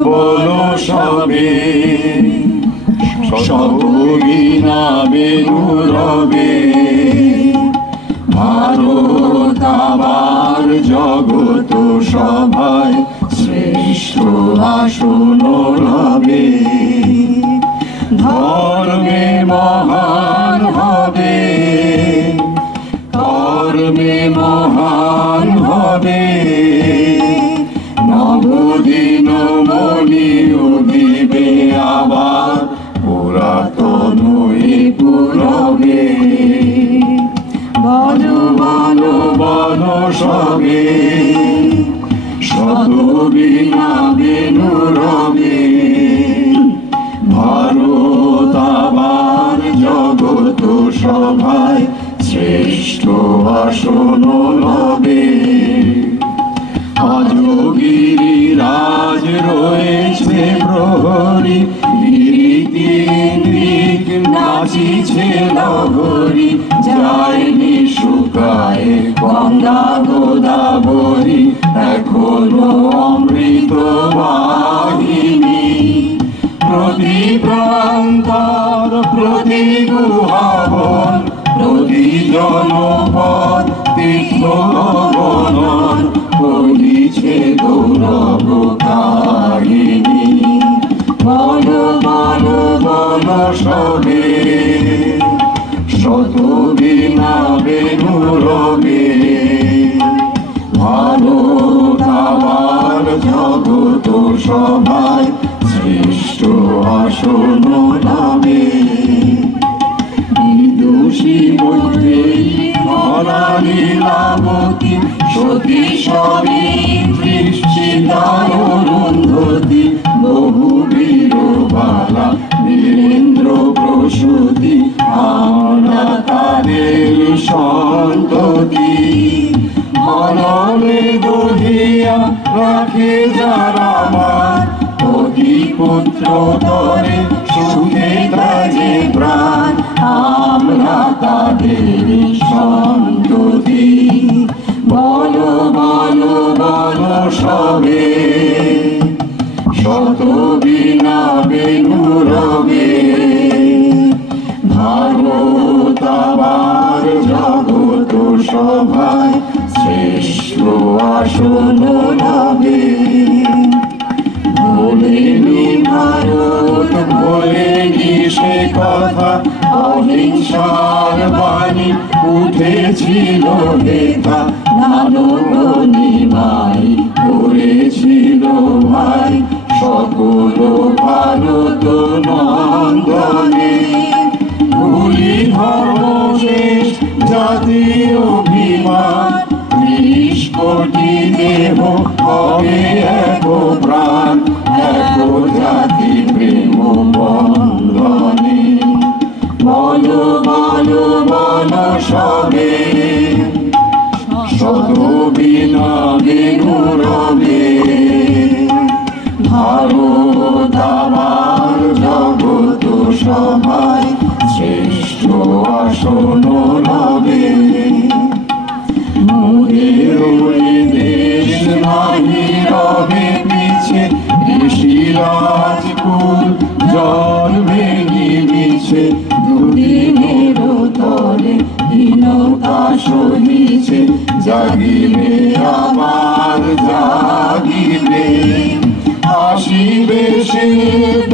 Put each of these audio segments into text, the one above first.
বলো সবে সবগিনা বেনুরবে ভারত আবার জগত সভায় শ্রেষ্ঠ আসন রবে। ধর্মে মহান হবে, কর্মে মহান হবে। নবদিন মনি উদিবে আবার পুরাতন পুরবে। বলো বলো বলো সবে শতবিনা বেনুরবে ভারত আবার জগত সভায় শ্রেষ্ঠ আসন লবে। অযোগিরিরাজ রয়েছে প্রহরী, গিরিকেন্দ্রিক নাচিছে লহরী। যায়নি শুকায় গঙ্গা গোদাবরী, এখনো অমৃত বাহিনী। প্রতি প্রান্তর প্রতি গুহাবন, প্রতি জনপদ তীর্থ গণন করিছে গৌরব কাহিনী। বলো বলো বলো সবে শতবিনা বেনুরবে ভারত আবার জগত সভায় শ্রেষ্ঠ আসন লবে। বিদুষী বলতে ধরা লীলাবতী, সতী সাবিত্রী সীতার অরুন্ধতী। বহু বীরবালা বীরেন্দ্র প্রসূতি, আমরা তাদের সন্ততি। মননে দহিয়া রাখে যারা আমার, অতি পুত্র তরে সুখে কাজে প্রাণ। আমরা তাদের সন্ততি। বলো বলো বলো সবে শতবিনা বেনুরবে ভারত আবার জগত সভায় শ্রেষ্ঠ আসন লবে। ভোলেনি ভারত ভোলেনি সে কথা, অহিংসার বাণী উঠেছিল হেথা। নারদনিমাই করেছিল ভাই সকল ভারত নন্দনে। ভুলি ধর্মশেষ জাতির অভিমান, ৩০ কোটি দেহ হবে এক প্রাণ। এক জাতি প্রেম বন্ধনে। বলো বলো বলো সবে শতবিনা বেনুরবে ভারত আবার জগত সভায় শ্রেষ্ঠ আসন লবে। মোদের দেশ নাহি রবে পিছে, ঋষিরাজকুল জল ভেঙে মিছে। দুদিনের তরে হীনতা সহিছে, জাগিবে আবার জাগিবে। আসিবে শিল্প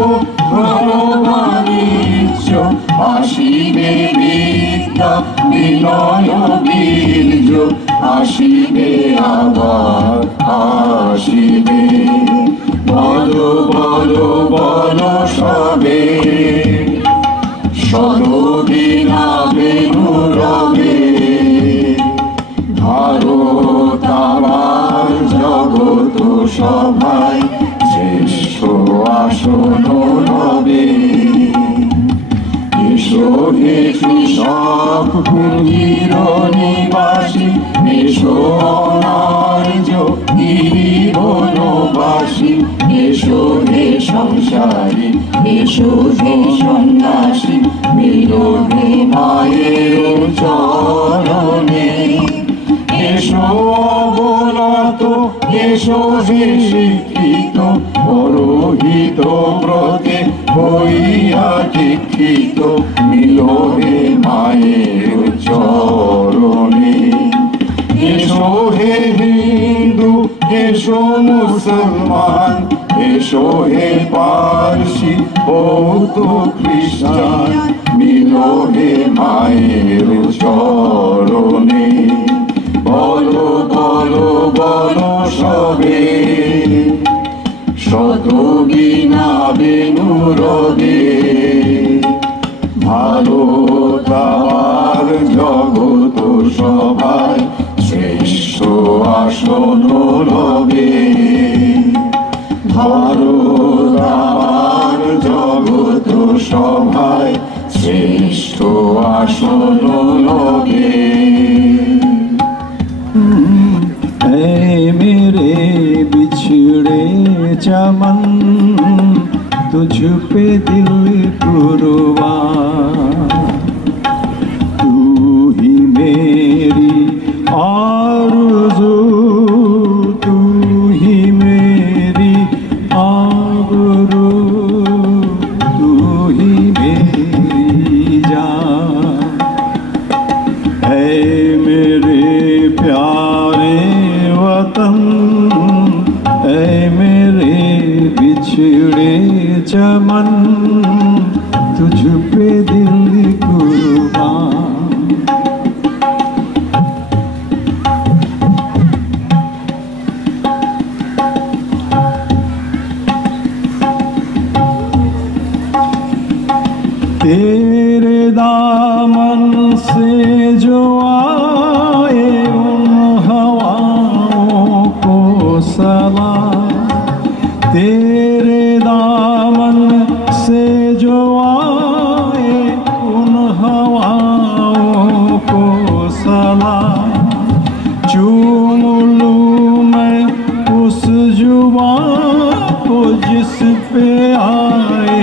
বাণিজ্য, আসিবে বিদ্যা বিনয় বীর্য। আসিবে আবার আসিবে। বলো বলো বলো সবে শতবিনা বেনুরবে ভারত আবার জগত সভায় শ্রেষ্ঠ আসন লবে। এসো হে কৃষক পুঞ্জির নিবাসী, এসো অনার্য গিরি বনবাসী। এসো হে সংসারী, এসো হে সন্ন্যাসী, মিলো হে মায়ের চরণে। এসো অবনত, এসো হে শিক্ষিত, বড় পতিত ব্রতে হইয়া দীক্ষিত মিলনে মায়ের চরণে। এসো হে হিন্দু, এসো মুসলমান, এসো হে পারসি বৌদ্ধ খ্রিস্টান, মিলো হে মায়ের চরণে। বলো বলো বলো সবে, শত বিনা বিনুরবে, ভালো তার জগত সভায় শ্রেষ্ঠ আসন লবে। ভারত আমার জগত সভায় শ্রেষ্ঠ আসন লবে। मेरे बिछड़े चमन तुझ पे दिल कुर्बान, तू ही मेरी आरज़ू, तू ही मेरी आबरू, तू ही मेरी जान। है मेरे प्यारे वतन, ऐ मेरे बिछड़े चमन तुझ पे दिल कुर्बान। तेरे दामन से जो आए उन हवाओं को सलाम, तेरे दामन से जो आए उन हवाओं को सलाम। चूम लूं मैं उस जुबान को जिस पे आए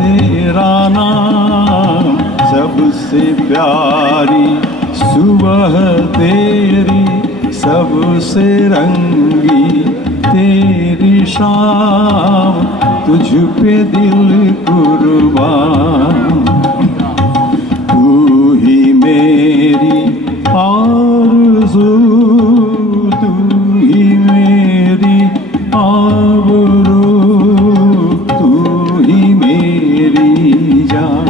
तेरा नाम, सबसे प्यारी सुबह तेरी, सबसे रंगी तेरी शाम, तुझ पे दिल कुर्बान। तू ही मेरी आरज़ू, तू ही मेरी आबरू, तू ही मेरी जान।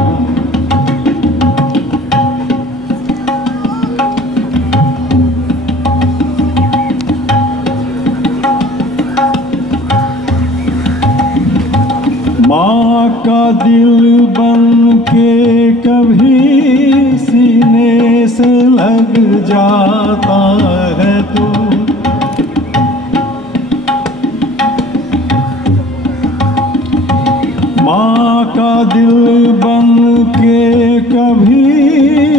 माँ का दिल बन के कभी सीने से लग जाता है तू, माँ का दिल बन के कभी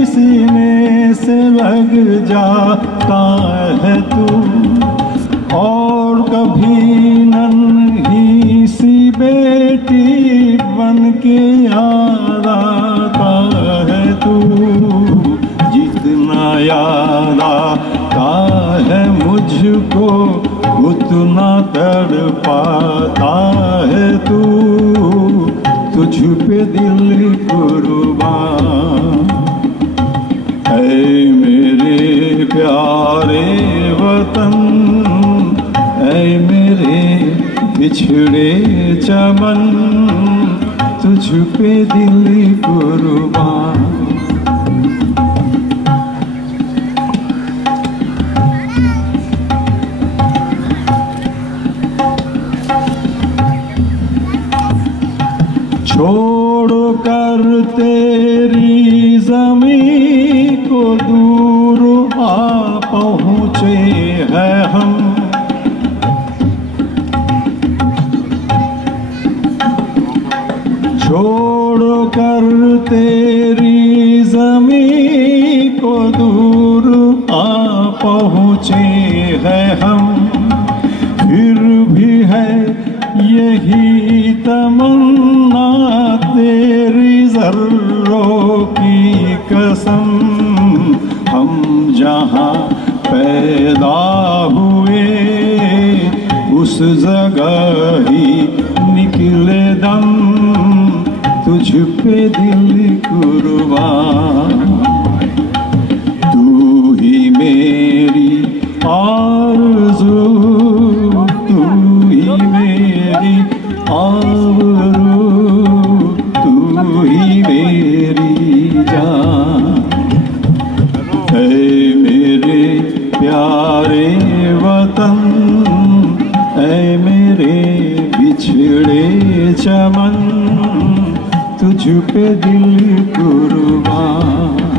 सीने से लग जाता है तू, और कभी नन्ही सी बेटी बन के याद आता है तू। जितना याद आता है मुझको उतना तड़पाता है तू, तुझ पे दिल कुर्बान। है मेरे प्यारे वतन, ऐ मेरे बिछड़े चमन तुझ पे दिल कुर्बान। छोड़ कर तेरी ज़मीं को दूर आ पहुँचे हैं हम, छोड़ कर तेरी ज़मीं को दूर आ पहुँचे हैं हम, फिर भी है यही तमन्ना तेरी ज़र्रों की कसम, हम जहाँ पैदा हुए उस जगह ही निकले पे दिल कुर्बान। तू ही मेरी आरज़ू, तू ही मेरी आबरू, तू ही मेरी जान। ऐ मेरे प्यारे वतन, ऐ मेरे बिछड़े चमन, तुझ पे दिल कुर्बान।